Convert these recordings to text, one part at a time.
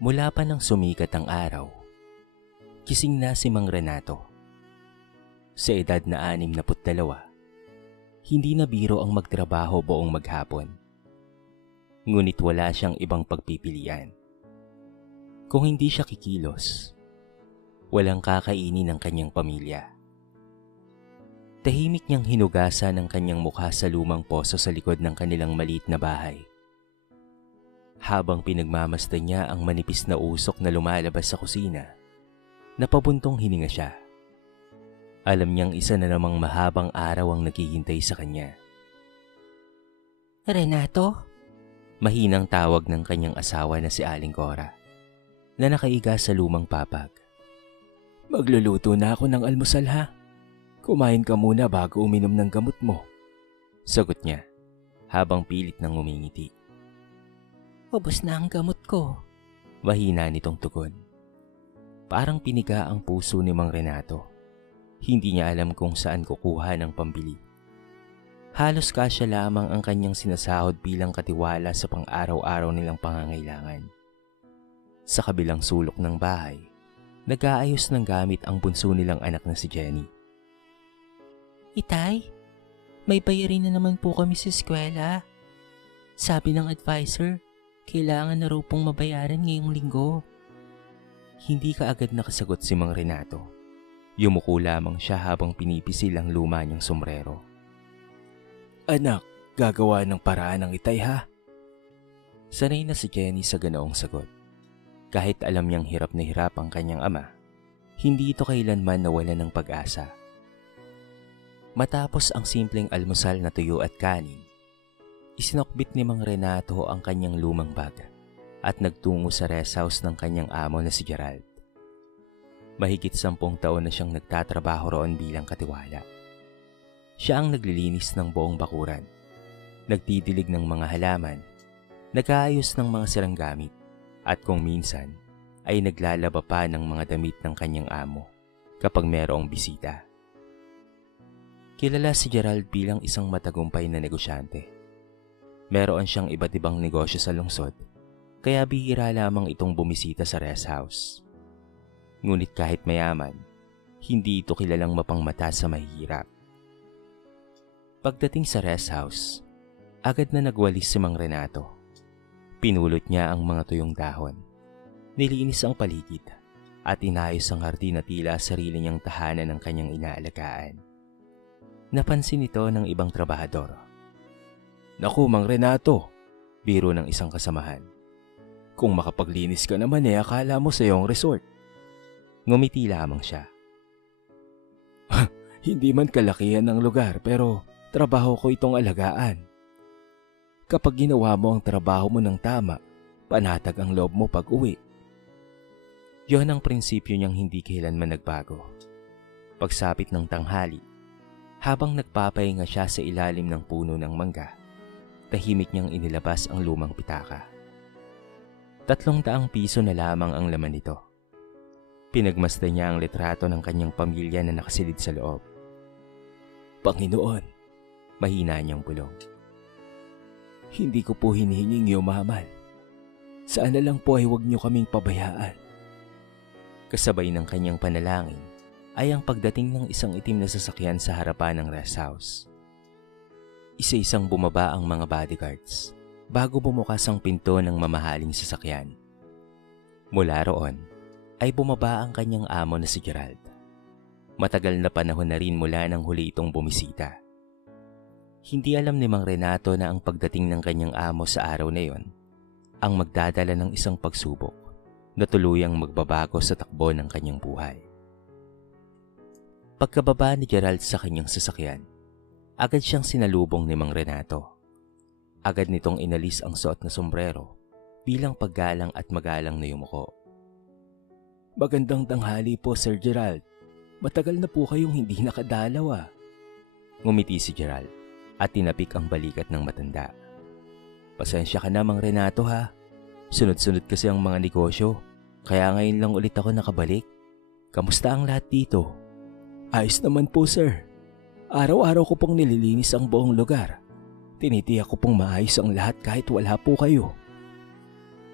Mula pa nang sumikat ang araw, gising na si Mang Renato. Sa edad na 62, hindi na biro ang magtrabaho buong maghapon. Ngunit wala siyang ibang pagpipilian. Kung hindi siya kikilos, walang kakainin ng kanyang pamilya. Tahimik niyang hinugasan ang kanyang mukha sa lumang poso sa likod ng kanilang maliit na bahay. Habang pinagmamasdan niya ang manipis na usok na lumalabas sa kusina, napabuntong hininga siya. Alam niyang isa na namang mahabang araw ang naghihintay sa kanya. Renato? Mahinang tawag ng kanyang asawa na si Aling Cora, na nakaiga sa lumang papag. Magluluto na ako ng almusal ha. Kumain ka muna bago uminom ng gamot mo. Sagot niya, habang pilit nang ngumingiti. Ubos na ang gamot ko. Mahina nitong tugon. Parang piniga ang puso ni Mang Renato. Hindi niya alam kung saan kukuha ng pambili. Halos kasya lamang ang kanyang sinasahod bilang katiwala sa pang-araw-araw nilang pangangailangan. Sa kabilang sulok ng bahay, nag-aayos ng gamit ang bunso nilang anak na si Jenny. Itay, may bayarin na naman po kami sa eskwela. Sabi ng advisor, kailangan na raw pong mabayaran ngayong linggo. Hindi kaagad nakasagot si Mang Renato. Yumuko lamang siya habang pinipisil ang luma niyang sombrero. Anak, gagawa ng paraan ng itay ha. Sanay na si Jenny sa ganoong sagot. Kahit alam niyang hirap na hirap ang kanyang ama, hindi ito kailanman nawalan ng pag-asa. Matapos ang simpleng almusal na tuyo at kanin, isinokbit ni Mang Renato ang kanyang lumang bag at nagtungo sa rest house ng kanyang amo na si Gerald. Mahigit 10 taon na siyang nagtatrabaho roon bilang katiwala. Siya ang naglilinis ng buong bakuran, nagdidilig ng mga halaman, nag-aayos ng mga sirang gamit, at kung minsan ay naglalaba pa ng mga damit ng kanyang amo kapag mayroong bisita. Kilala si Gerald bilang isang matagumpay na negosyante. Meron siyang iba't ibang negosyo sa lungsod, kaya bihira lamang itong bumisita sa rest house. Ngunit kahit mayaman, hindi ito kilalang mapangmata sa mahihirap. Pagdating sa rest house, agad na nagwalis si Mang Renato. Pinulot niya ang mga tuyong dahon, nilinis ang paligid, at inayos ang hardin na tila sarili niyang tahanan ng kanyang inaalagaan. Napansin ito ng ibang trabahador. Naku, Mang Renato, biro ng isang kasamahan. Kung makapaglinis ka naman akala mo sa iyong resort. Ngumiti lamang siya. Hindi man kalakihan ng lugar pero trabaho ko itong alagaan. Kapag ginawa mo ang trabaho mo ng tama, panatag ang loob mo pag uwi. Yon ang prinsipyo niyang hindi kailanman nagbago. Pagsapit ng tanghali, habang nagpapahinga siya sa ilalim ng puno ng mangga, tahimik niyang inilabas ang lumang pitaka. 300 piso na lamang ang laman nito. Pinagmasdan niya ang litrato ng kanyang pamilya na nakasilid sa loob. Panginoon, mahina niyang bulong. Hindi ko po hinihinging yumaman. Sana lang po ay huwag niyo kaming pabayaan. Kasabay ng kanyang panalangin ay ang pagdating ng isang itim na sasakyan sa harapan ng rest house. Isa-isang bumaba ang mga bodyguards bago bumukas ang pinto ng mamahaling sasakyan. Mula roon ay bumaba ang kanyang amo na si Gerald. Matagal na panahon na rin mula nang huli itong bumisita. Hindi alam ni Mang Renato na ang pagdating ng kanyang amo sa araw na yon ang magdadala ng isang pagsubok na tuluyang magbabago sa takbo ng kanyang buhay. Pagkababa ni Gerald sa kanyang sasakyan, agad siyang sinalubong ni Mang Renato. Agad nitong inalis ang suot na sombrero bilang paggalang at magalang na yumuko. Magandang tanghali po, Sir Gerald. Matagal na po kayong hindi nakadalaw. Ngumiti si Gerald at tinapik ang balikat ng matanda. Pasensya ka na, Mang Renato ha. Sunod-sunod kasi ang mga negosyo, kaya ngayon lang ulit ako nakabalik. Kamusta ang lahat dito? Ayos naman po, sir. Araw-araw ko pong nililinis ang buong lugar. Tinitiyak ko pong maayos ang lahat kahit wala po kayo.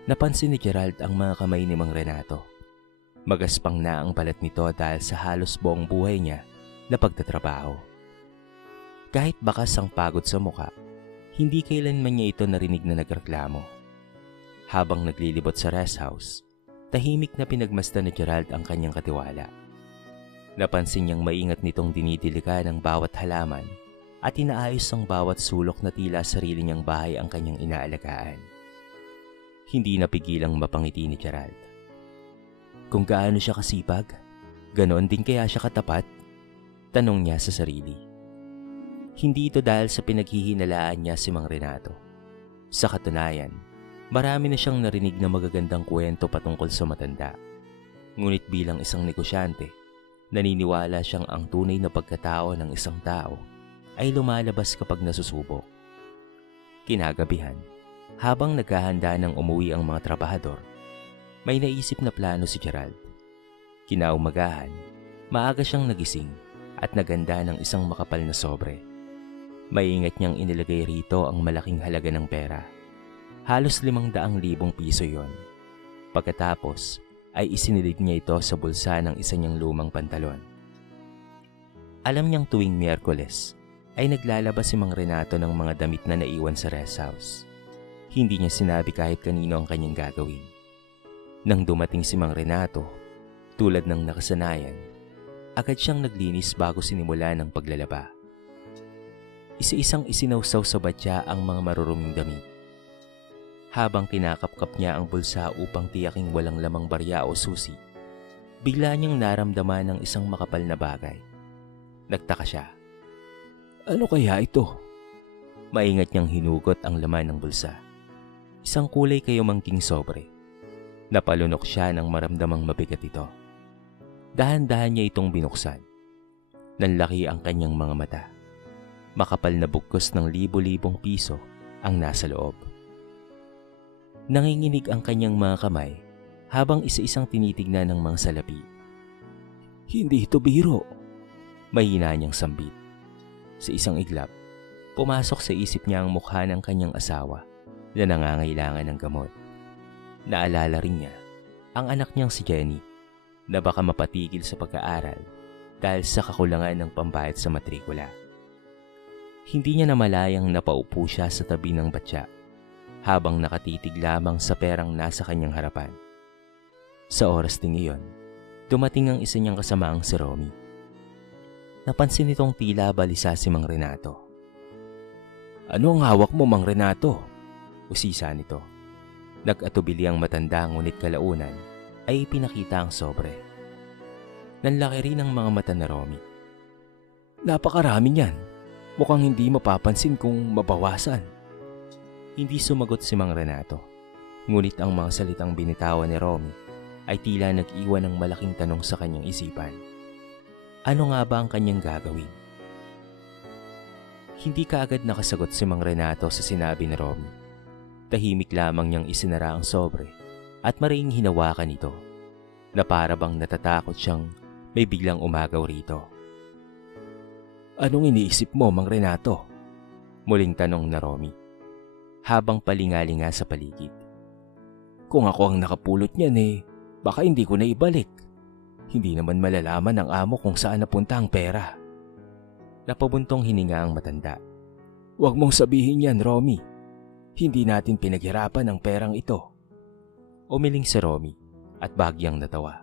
Napansin ni Gerald ang mga kamay ni Mang Renato. Magaspang na ang balat nito dahil sa halos buong buhay niya na pagtatrabaho. Kahit bakas ang pagod sa muka, hindi kailanman niya ito narinig na nagreklamo. Habang naglilibot sa rest house, tahimik na pinagmasdan ni Gerald ang kanyang katiwala. Napansin niyang maingat nitong dinidilika ng bawat halaman at inaayos ang bawat sulok na tila sarili niyang bahay ang kanyang inaalagaan. Hindi napigilang mapangiti ni Gerald. Kung gaano siya kasipag, ganoon din kaya siya katapat? Tanong niya sa sarili. Hindi ito dahil sa pinaghihinalaan niya si Mang Renato. Sa katunayan, marami na siyang narinig na magagandang kwento patungkol sa matanda. Ngunit bilang isang negosyante, naniniwala siyang ang tunay na pagkatao ng isang tao ay lumalabas kapag nasusubok. Kinagabihan, habang naghahanda ng umuwi ang mga trabahador, may naisip na plano si Gerald. Kinaumagahan, maaga siyang nagising at naganda ng isang makapal na sobre. Maingat niyang inilagay rito ang malaking halaga ng pera. Halos 500,000 piso yon. Pagkatapos ay isinilid niya ito sa bulsa ng isa niyang lumang pantalon. Alam niyang tuwing Miyerkules ay naglalabas si Mang Renato ng mga damit na naiwan sa rest house. Hindi niya sinabi kahit kanino ang kanyang gagawin. Nang dumating si Mang Renato, tulad ng nakasanayan, agad siyang naglinis bago sinimula ng paglalaba. Isa-isang isinawsaw sa batya ang mga maruruming damit. Habang kinakapkap niya ang bulsa upang tiyaking walang lamang barya o susi, bigla niyang naramdaman ng isang makapal na bagay. Nagtaka siya. Ano kaya ito? Maingat niyang hinugot ang laman ng bulsa. Isang kulay kayumangking sobre. Napalunok siya nang maramdamang mabigat ito. Dahan-dahan niya itong binuksan. Nanlaki ang kanyang mga mata. Makapal na bugkos ng libo-libong piso ang nasa loob. Nanginginig ang kanyang mga kamay habang isa-isang tinitignan ng mga salapi. Hindi ito biro. Mahina niyang sambit. Sa isang iglap, pumasok sa isip niya ang mukha ng kanyang asawa na nangangailangan ng gamot. Naalala rin niya ang anak niyang si Jenny na baka mapatigil sa pag-aaral dahil sa kakulangan ng pambayad sa matrikula. Hindi niya namalayang napaupo siya sa tabi ng batya habang nakatitig lamang sa perang nasa kanyang harapan. Sa oras ding iyon, dumating ang isa niyang kasamaang si Romy. Napansin nitong tila balisa si Mang Renato. Ano ang hawak mo, Mang Renato? Usisa nito. Nag-atubili ang matanda ngunit kalaunan ay pinakita ang sobre. Nanlaki rin ang mga mata na Romy. Napakarami niyan. Mukhang hindi mapapansin kung mabawasan. Hindi sumagot si Mang Renato. Ngunit ang mga salitang binitawan ni Romy ay tila nag-iwan ng malaking tanong sa kanyang isipan. Ano nga ba ang kanyang gagawin? Hindi kaagad nakasagot si Mang Renato sa sinabi ni Romy. Tahimik lamang niyang isinara ang sobre at maring hinawakan ito na para bang natatakot siyang may biglang umagaw rito. Anong iniisip mo, Mang Renato? Muling tanong na Romy habang palingalinga sa paligid. Kung ako ang nakapulot niyan baka hindi ko na ibalik. Hindi naman malalaman ng amo kung saan napunta ang pera. Napabuntong hininga ang matanda. Huwag mong sabihin yan, Romy. Hindi natin pinaghirapan ang perang ito. Umiling si Romy at bagyang natawa.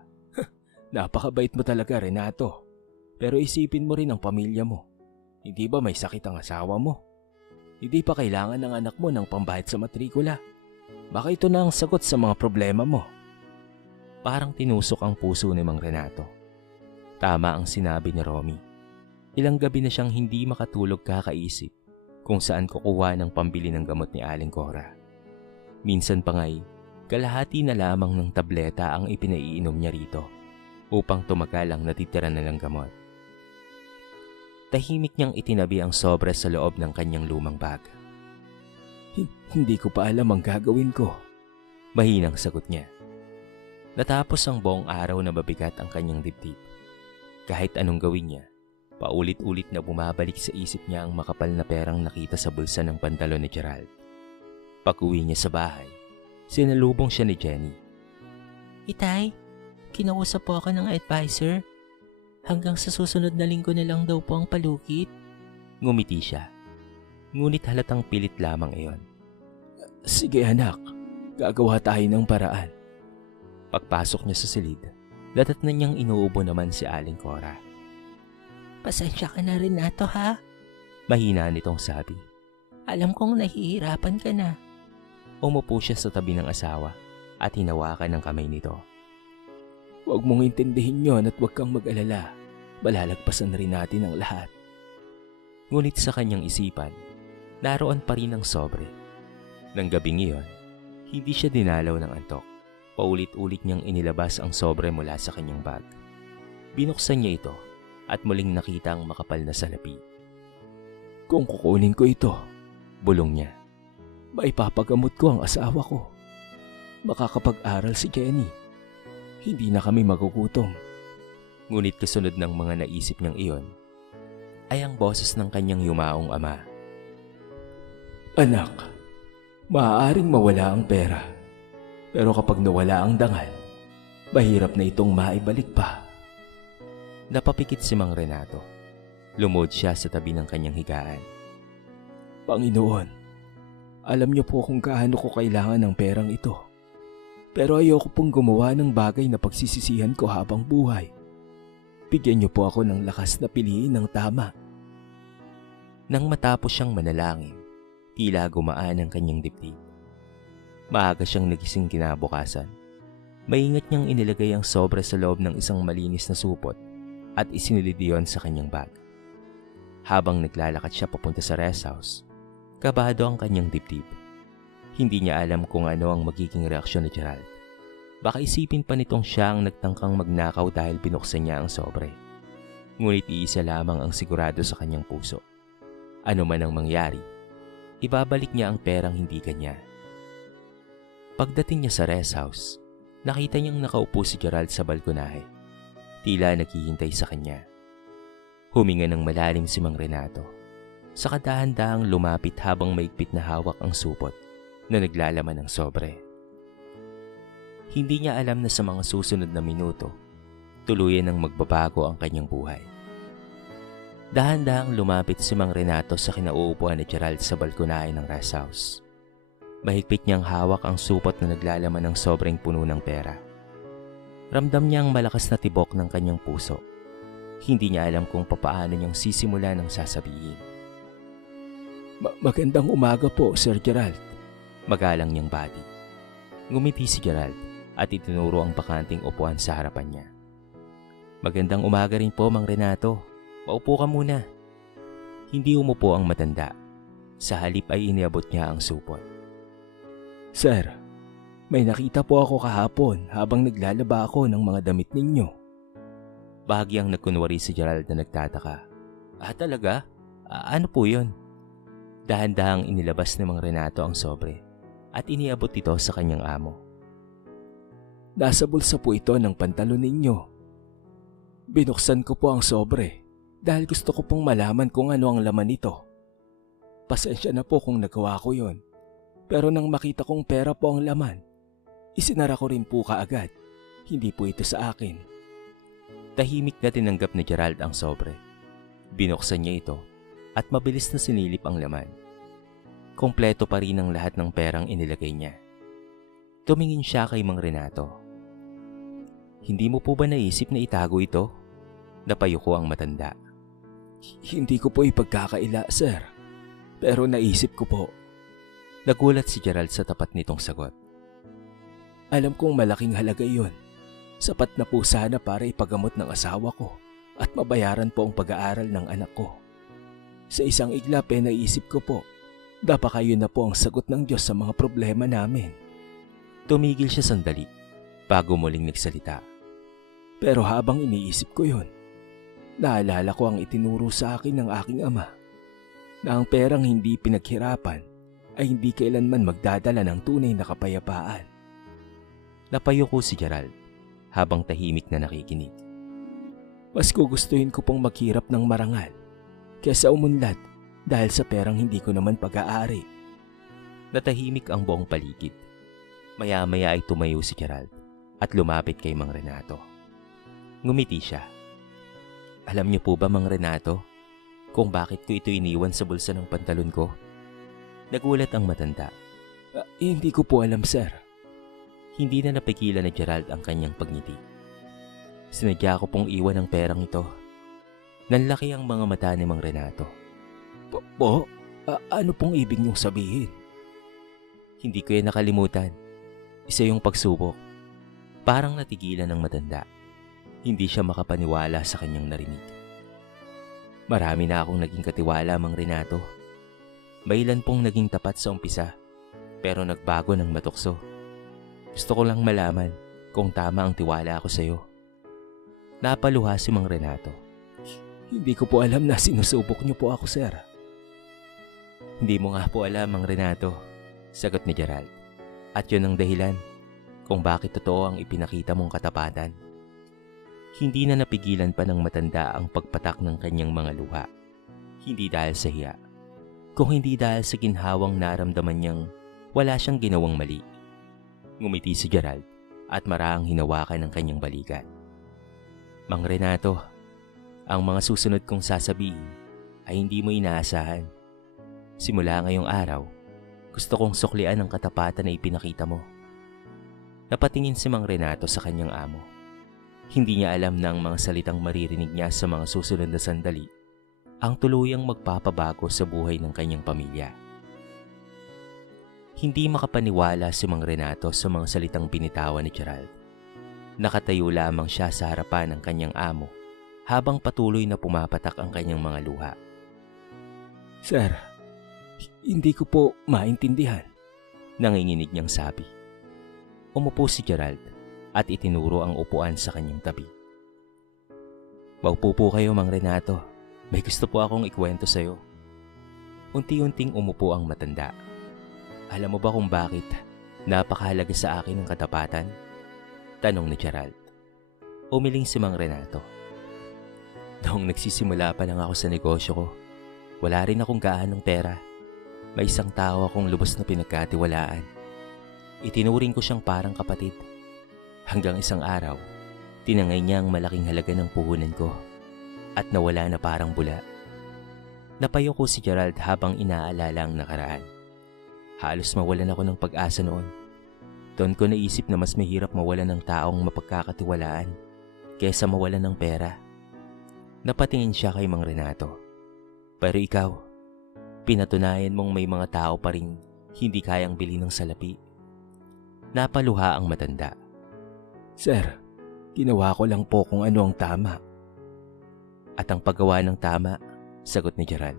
Napakabait mo talaga, Renato. Pero isipin mo rin ang pamilya mo. Hindi ba may sakit ang asawa mo? Hindi pa kailangan ng anak mo ng pambayad sa matrikula. Baka ito na ang sagot sa mga problema mo. Parang tinusok ang puso ni Mang Renato. Tama ang sinabi ni Romy. Ilang gabi na siyang hindi makatulog kakaisip kung saan kukuha ng pambili ng gamot ni Aling Cora. Minsan pa nga'y kalahati na lamang ng tableta ang ipinaiinom niya rito upang tumagal ang natitira na lang gamot. Tahimik niyang itinabi ang sobre sa loob ng kanyang lumang bag. Hindi ko pa alam ang gagawin ko. Mahinang sagot niya. Natapos ang buong araw na mabigat ang kanyang dibdib. Kahit anong gawin niya, paulit-ulit na bumabalik sa isip niya ang makapal na perang nakita sa bulsa ng pantalon ni Gerald. Pag-uwi niya sa bahay, Sinalubong siya ni Jenny. Itay, kinausap po ako ng advisor. Hanggang sa susunod na linggo na lang daw po ang palugit. Ngumiti siya. Ngunit halatang pilit lamang iyon. Sige anak, gagawa tayo ng paraan. Pagpasok niya sa silid, latat na niyang inuubo naman si Aling Cora. Pasensya ka na rin nato ha. Mahina nitong sabi. Alam kong nahihirapan ka na. Umupo siya sa tabi ng asawa at hinawakan ng kamay nito. Huwag mong intindihin yon at huwag kang mag-alala. Malalagpasan rin natin ang lahat. Ngunit sa kanyang isipan, naroon pa rin ang sobre. Nang gabing iyon, hindi siya dinalaw ng antok. Paulit-ulit niyang inilabas ang sobre mula sa kanyang bag. Binuksan niya ito at muling nakita ang makapal na salapi. Kung kukunin ko ito, Bulong niya. maipapagamot ko ang asawa ko. Makakapag-aral si Jenny. Hindi na kami magugutom. Ngunit kasunod ng mga naisip niyang iyon, ay ang boses ng kanyang yumaong ama. Anak, maaaring mawala ang pera. Pero kapag nawala ang dangal, mahirap na itong maibalik pa. Napapikit si Mang Renato. Lumod siya sa tabi ng kanyang higaan. Panginoon, alam niyo po kung gaano ko kailangan ng perang ito. Pero ayoko pong gumawa ng bagay na pagsisisihan ko habang buhay. Bigyan niyo po ako ng lakas na piliin ng tama. Nang matapos siyang manalangin, tila gumaan ang kanyang dibdib. Maaga siyang nagising kinabukasan. Maingat niyang inilagay ang sobre sa loob ng isang malinis na supot at isinilid iyon sa kanyang bag. Habang naglalakad siya papunta sa rest house, kabado ang kanyang dibdib. Hindi niya alam kung ano ang magiging reaksyon ni Gerald. Baka isipin pa nitong siya ang nagtangkang magnakaw dahil binuksan niya ang sobre. Ngunit iisa lamang ang sigurado sa kanyang puso. Ano man ang mangyari, ibabalik niya ang perang hindi kanya. Pagdating niya sa rest house, nakita niyang nakaupo si Gerald sa balkonahe. Tila naghihintay sa kanya. Huminga ng malalim si Mang Renato. Sa kadahan-dahang lumapit habang maigpit na hawak ang supot na naglalaman ng sobre. Hindi niya alam na sa mga susunod na minuto, tuluyan ng magbabago ang kanyang buhay. Dahan-dahang lumapit si Mang Renato sa kinauupuan ni Gerald sa balkonahe ng rest house. Mahigpit niyang hawak ang supot na naglalaman ng sobrang puno ng pera. Ramdam niya ang malakas na tibok ng kanyang puso. Hindi niya alam kung papaano niyang sisimula ng sasabihin. Magandang umaga po, Sir Gerald. Magalang niyang bati. Ngumiti si Gerald at itinuro ang bakanting upuan sa harapan niya. Magandang umaga rin po, Mang Renato. Maupo ka muna. Hindi umupo ang matanda. Sa halip ay iniabot niya ang supot. Sir, may nakita po ako kahapon habang naglalaba ako ng mga damit ninyo. Bahagyang nagkunwari si Gerald na nagtataka. Talaga? Ano po yun? Dahan-dahang inilabas ni Mang Renato ang sobre at iniabot ito sa kanyang amo. Nasa bulsa po ito ng pantalon ninyo. Binuksan ko po ang sobre dahil gusto ko pong malaman kung ano ang laman nito. Pasensya na po kung nagawa ko yon. Pero nang makita kong pera po ang laman, isinara ko rin po kaagad. Hindi po ito sa akin. Tahimik na tinanggap ni Gerald ang sobre. Binuksan niya ito at mabilis na sinilip ang laman. Kompleto pa rin ang lahat ng perang inilagay niya. Tumingin siya kay Mang Renato. Hindi mo po ba naisip na itago ito? Napayuko ang matanda. Hindi ko po ipagkakaila, sir. Pero naisip ko po. Nagulat si Gerald sa tapat nitong sagot. Alam kong malaking halaga iyon. Sapat na po sana para ipagamot ng asawa ko at mabayaran po ang pag-aaral ng anak ko. Sa isang iglap naisip ko po, dapat kayo na po ang sagot ng Diyos sa mga problema namin. Tumigil siya sandali bago muling nagsalita. Pero habang iniisip ko yon, naalala ko ang itinuro sa akin ng aking ama na ang perang hindi pinaghirapan ay hindi kailanman magdadala ng tunay na kapayapaan. Napayuko si Gerald habang tahimik na nakikinig. Mas gugustuhin ko pong maghirap ng marangal kaysa umunlad dahil sa perang hindi ko naman pag-aari. Natahimik ang buong paligid. Maya-maya ay tumayo si Gerald at lumapit kay Mang Renato. Ngumiti siya. Alam niyo po ba, Mang Renato, kung bakit ko ito iniwan sa bulsa ng pantalon ko? Nagulat ang matanda. Hindi ko po alam, sir. Hindi na napigilan ni Gerald ang kanyang pagngiti. Sinadya ko pong iwan ang perang ito. Nanlaki ang mga mata ni Mang Renato. Po? Ano pong ibig niyong sabihin? Hindi ko yan nakalimutan. Isa yung pagsubok. Parang natigilan ng matanda. Hindi siya makapaniwala sa kanyang narinig. Marami na akong naging katiwala, Mang Renato. Mailan pong naging tapat sa umpisa, pero nagbago ng matukso. Gusto ko lang malaman kung tama ang tiwala ko sa iyo. Napaluha si Mang Renato. Hindi ko po alam na sinusubok niyo po ako, sir. Hindi mo nga po alam, Mang Renato, sagot ni Gerald. At yun ang dahilan kung bakit totoo ang ipinakita mong katapatan. Hindi na napigilan pa ng matanda ang pagpatak ng kanyang mga luha. Hindi dahil sa hiya, kung hindi dahil sa ginhawang naramdaman niyang wala siyang ginawang mali. Ngumiti si Gerald at maraang hinawakan ng kanyang balikat. Mang Renato, ang mga susunod kong sasabihin ay hindi mo inaasahan. Simula ngayong araw, gusto kong suklian ang katapatan na ipinakita mo. Napatingin si Mang Renato sa kanyang amo. Hindi niya alam na ang mga salitang maririnig niya sa mga susunod na sandali ang tuluyang magpapabago sa buhay ng kanyang pamilya. Hindi makapaniwala si Mang Renato sa mga salitang binitawan ni Gerald. Nakatayo lamang siya sa harapan ng kanyang amo habang patuloy na pumapatak ang kanyang mga luha. Sir, hindi ko po maintindihan. Nanginginig niyang sabi. Umupo si Gerald at itinuro ang upuan sa kanyang tabi. Maupo po kayo, Mang Renato. May gusto po akong ikwento sa'yo. Unti-unting umupo ang matanda. Alam mo ba kung bakit napakahalaga sa akin ang katapatan? Tanong ni Gerald. Umiling si Mang Renato. Noong nagsisimula pa lang ako sa negosyo ko, wala rin akong gaanong pera. May isang tao akong lubos na pinagkatiwalaan. Itinuring ko siyang parang kapatid. Hanggang isang araw, tinangay niya ang malaking halaga ng puhunan ko at nawala na parang bula. Napayuko si Gerald habang inaalala ang nakaraan. Halos mawalan ako ng pag-asa noon. Doon ko naisip na mas mahirap mawalan ng taong mapagkakatiwalaan kaysa mawalan ng pera. Napatingin siya kay Mang Renato. Pero ikaw, pinatunayan mong may mga tao pa rin hindi kayang bilhin ng salapi. Napaluha ang matanda. Sir, ginawa ko lang po kung ano ang tama. At ang paggawa ng tama, sagot ni Gerald,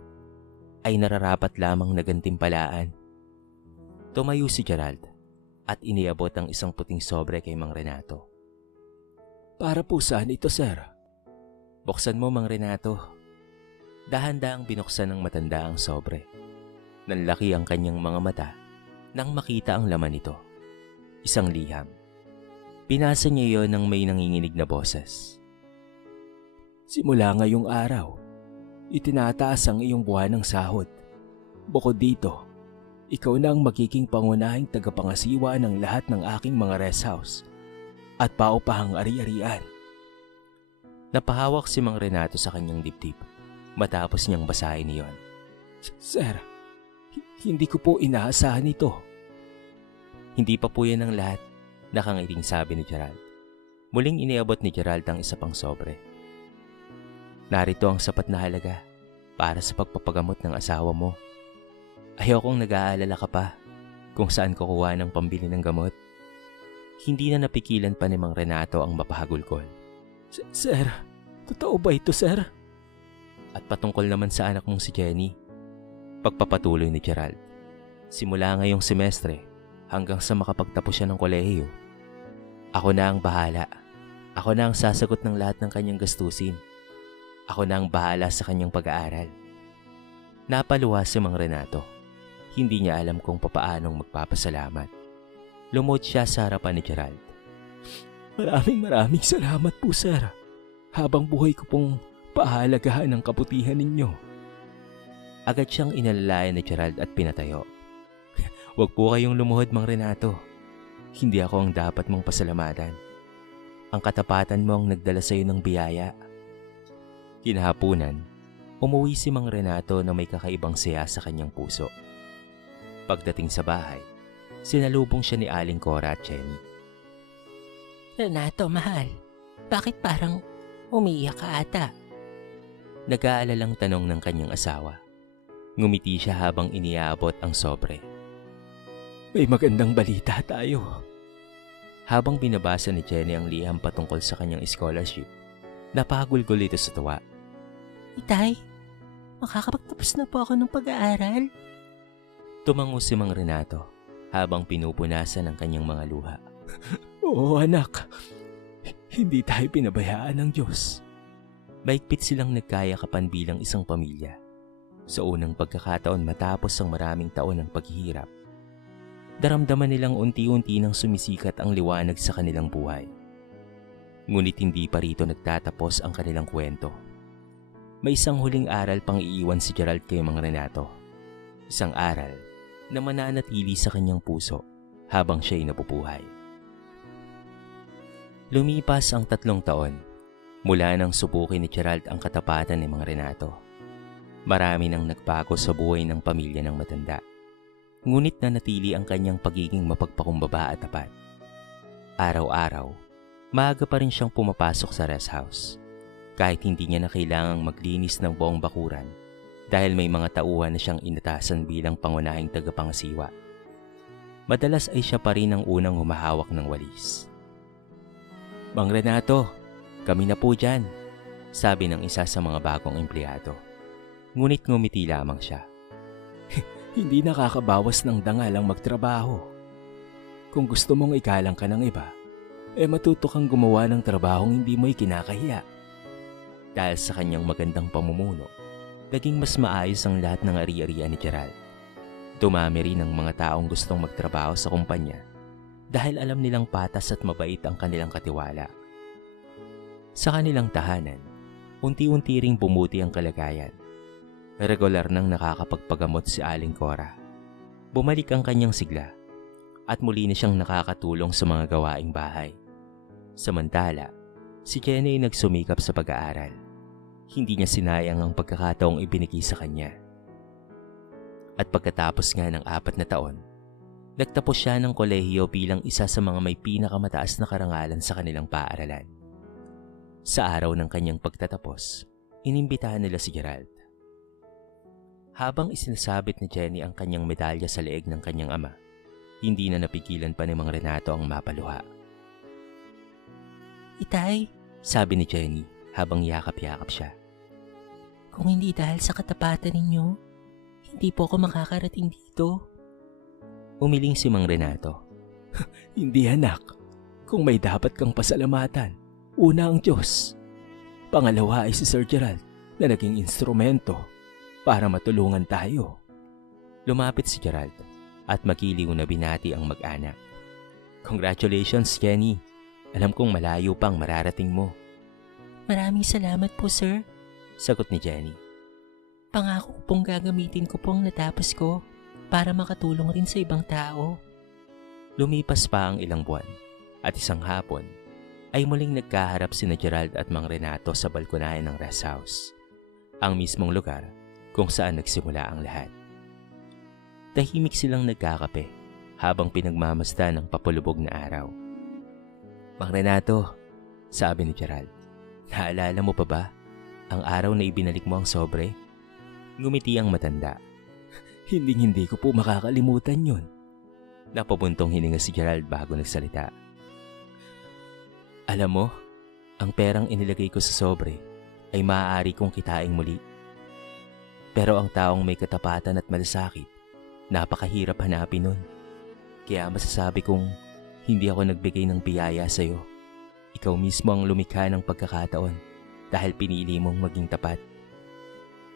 ay nararapat lamang na gantimpalaan. Tumayo si Gerald at iniabot ang isang puting sobre kay Mang Renato. Para po saan ito, sir? Buksan mo, Mang Renato. Dahan-dahang binuksan ng matanda ang sobre. Nanlaki ang kanyang mga mata nang makita ang laman nito. Isang liham. Pinasa niya yon ng may nanginginig na boses. Simula ngayong araw, itinataas ang iyong buwan ng sahod. Bukod dito, ikaw na ang magiging pangunahing tagapangasiwa ng lahat ng aking mga rest house at paupahang ari-arian. Napahawak si Mang Renato sa kanyang dibdib matapos niyang basahin iyon. Sir, hindi ko po inaasahan ito. Hindi pa po yan ang lahat, nakangiting sabi ni Gerald. Muling iniabot ni Gerald ang isa pang sobre. Narito ang sapat na halaga para sa pagpapagamot ng asawa mo. Ayokong nag-aalala ka pa kung saan kukuha ng pambili ng gamot. Hindi na napigilan pa ni Mang Renato ang mapahagulkol. Sir, totoo ba ito, sir? At patungkol naman sa anak mong si Jenny, pagpapatuloy ni Gerald. Simula ngayong semestre hanggang sa makapagtapos siya ng kolehiyo, ako na ang bahala. Ako na ang sasagot ng lahat ng kanyang gastusin. Ako na ang bahala sa kanyang pag-aaral. Napaluha si Mang Renato. Hindi niya alam kung papaanong magpapasalamat. Lumod siya sa harapan ni Gerald. Maraming salamat po, sir. Habang buhay ko pong pahalagahan ang kabutihan ninyo. Agad siyang inalalayan ni Gerald at pinatayo. Huwag po kayong lumuhod, Mang Renato. Hindi ako ang dapat mong pasalamatan. Ang katapatan mo ang nagdala sa iyo ng biyaya. Kinahapunan, umuwi si Mang Renato na may kakaibang saya sa kanyang puso. Pagdating sa bahay, sinalubong siya ni Aling Cora at Jenny. Renato, mahal. Bakit parang umiiyak ka ata? Nag-aalalang tanong ng kanyang asawa. Ngumiti siya habang iniaabot ang sobre. May magandang balita tayo. Habang binabasa ni Jenny ang liham patungkol sa kanyang scholarship, napakagulgol ito sa tuwa. Itay, makakapagtapos na po ako ng pag-aaral. Tumango si Mang Renato habang pinupunasan ang kanyang mga luha. Oo anak, hindi tayo pinabayaan ng Diyos. Maigpit silang nagkayakapan bilang isang pamilya. Sa unang pagkakataon matapos ang maraming taon ng paghihirap, daramdaman nilang unti-unti nang sumisikat ang liwanag sa kanilang buhay. Ngunit hindi pa rito nagtatapos ang kanilang kwento. May isang huling aral pang iiwan si Gerald kay Mang Renato. Isang aral na mananatili sa kanyang puso habang siya'y nabubuhay. Lumipas ang 3 taon mula nang subukin ni Gerald ang katapatan ni Mang Renato. Marami nang nagbago sa buhay ng pamilya ng matanda. Ngunit nanatili ang kanyang pagiging mapagpakumbaba at tapat. Araw-araw, maaga pa rin siyang pumapasok sa rest house. Kahit hindi niya na kailangang maglinis ng buong bakuran dahil may mga tauhan na siyang inatasan bilang pangunahing tagapangasiwa. Madalas ay siya pa rin ang unang humahawak ng walis. Mang Renato, kami na po dyan, sabi ng isa sa mga bagong empleyado. Ngunit ngumiti lamang siya. Hindi nakakabawas ng dangal ang magtrabaho. Kung gusto mong ikalang ka ng iba, matuto kang gumawa ng trabahong hindi mo ikinakahiya. Dahil sa kanyang magandang pamumuno, naging mas maayos ang lahat ng ari-arian ni Gerald. Dumami rin ang mga taong gustong magtrabaho sa kumpanya dahil alam nilang patas at mabait ang kanilang katiwala. Sa kanilang tahanan, unti-unti ring bumuti ang kalagayan. Regular nang nakakapagpagamot si Aling Cora. Bumalik ang kanyang sigla at muli na siyang nakakatulong sa mga gawaing bahay. Samantala, si Jenny ay nagsumikap sa pag-aaral. Hindi niya sinayang ang pagkakataong ibinigay sa kanya. At pagkatapos nga ng 4 na taon, nagtapos siya ng kolehiyo bilang isa sa mga may pinakamataas na karangalan sa kanilang paaralan. Sa araw ng kanyang pagtatapos, inimbitahan nila si Gerald. Habang isinasabit ni Jenny ang kanyang medalya sa leeg ng kanyang ama, hindi na napigilan pa ni Mang Renato ang mapaluha. Itay, Sabi ni Jenny habang yakap-yakap siya. kung hindi dahil sa katapatan ninyo, hindi po ako makakarating dito. Umiling si Mang Renato. Hindi anak, kung may dapat kang pasalamatan, una ang Diyos. Pangalawa ay si Sir Gerald na naging instrumento para matulungan tayo. Lumapit si Gerald at magiliw na binati ang mag-anak. Congratulations, Jenny. Alam kong malayo pang mararating mo. Maraming salamat po, sir. Sagot ni Jenny. Pangako pong gagamitin ko pong natapos ko para makatulong rin sa ibang tao. Lumipas pa ang ilang buwan at isang hapon ay muling nagkaharap sina Gerald at Mang Renato sa balkonahe ng rest house. Ang mismong lugar kung saan nagsimula ang lahat. Tahimik silang nagkakape habang pinagmamasdan ng papulubog na araw. Mang Renato, sabi ni Gerald, naalala mo pa ba ang araw na ibinalik mo ang sobre? Ngumiti ang matanda. Hindi ko po makakalimutan yun. Napabuntong hininga si Gerald bago nagsalita. Alam mo, ang perang inilagay ko sa sobre ay maaari kong kitaing muli. Pero ang taong may katapatan at malasakit, napakahirap hanapin nun. Kaya masasabi kong hindi ako nagbigay ng biyaya sa'yo. Ikaw mismo ang lumikha ng pagkakataon dahil pinili mong maging tapat.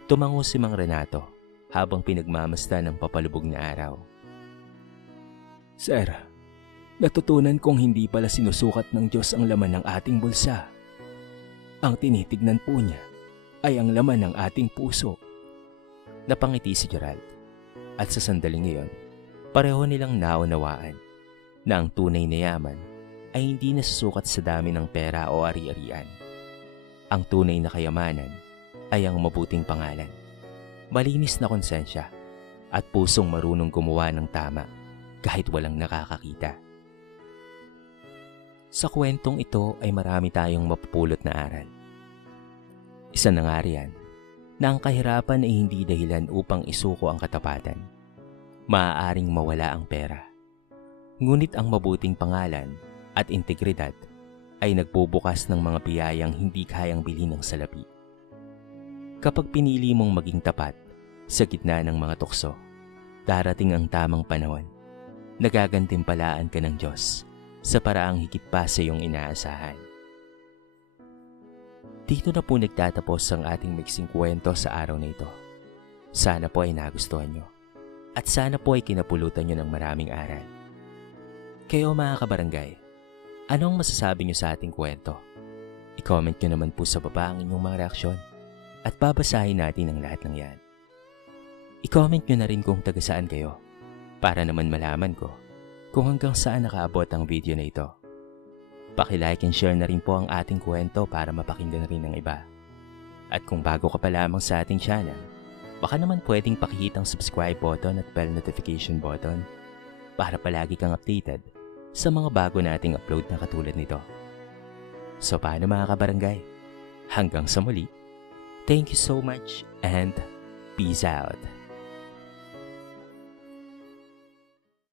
Tumango si Mang Renato habang pinagmamasdan ng papalubog na araw. Sir, natutunan kong hindi pala sinusukat ng Diyos ang laman ng ating bulsa. Ang tinitignan po niya ay ang laman ng ating puso. Napangiti si Gerald at sa sandaling iyon, pareho nilang naunawaan na ang tunay na yaman ay hindi nasusukat sa dami ng pera o ari-arian. Ang tunay na kayamanan ay ang mabuting pangalan, malinis na konsensya, at pusong marunong gumawa ng tama kahit walang nakakakita. Sa kwentong ito ay marami tayong mapupulot na aral. Isa na nga riyan, na ang kahirapan ay hindi dahilan upang isuko ang katapatan. Maaaring mawala ang pera. Ngunit ang mabuting pangalan at integridad ay nagbubukas ng mga biyayang hindi kayang bilhin ng salapi. Kapag pinili mong maging tapat sa gitna ng mga tukso, darating ang tamang panahon. Nagagantimpalaan ka ng Diyos sa paraang higit pa sa iyong inaasahan. Dito na po nagtatapos ang ating maiksing kwento sa araw na ito. Sana po ay nagustuhan nyo. At sana po ay kinapulutan nyo ng maraming aral. Kayo mga kabarangay, anong masasabi nyo sa ating kwento? I-comment nyo naman po sa baba ang inyong mga reaksyon at babasahin natin ang lahat ng yan. I-comment nyo na rin kung taga saan kayo para naman malaman ko kung hanggang saan nakaabot ang video na ito. Paki-like and share na rin po ang ating kwento para mapakinggan rin ng iba. At kung bago ka pa lamang sa ating channel, baka naman pwedeng pakihit ang subscribe button at bell notification button para palagi kang updated sa mga bago nating upload na katulad nito. So paano mga kabarangay? Hanggang sa muli, thank you so much and peace out!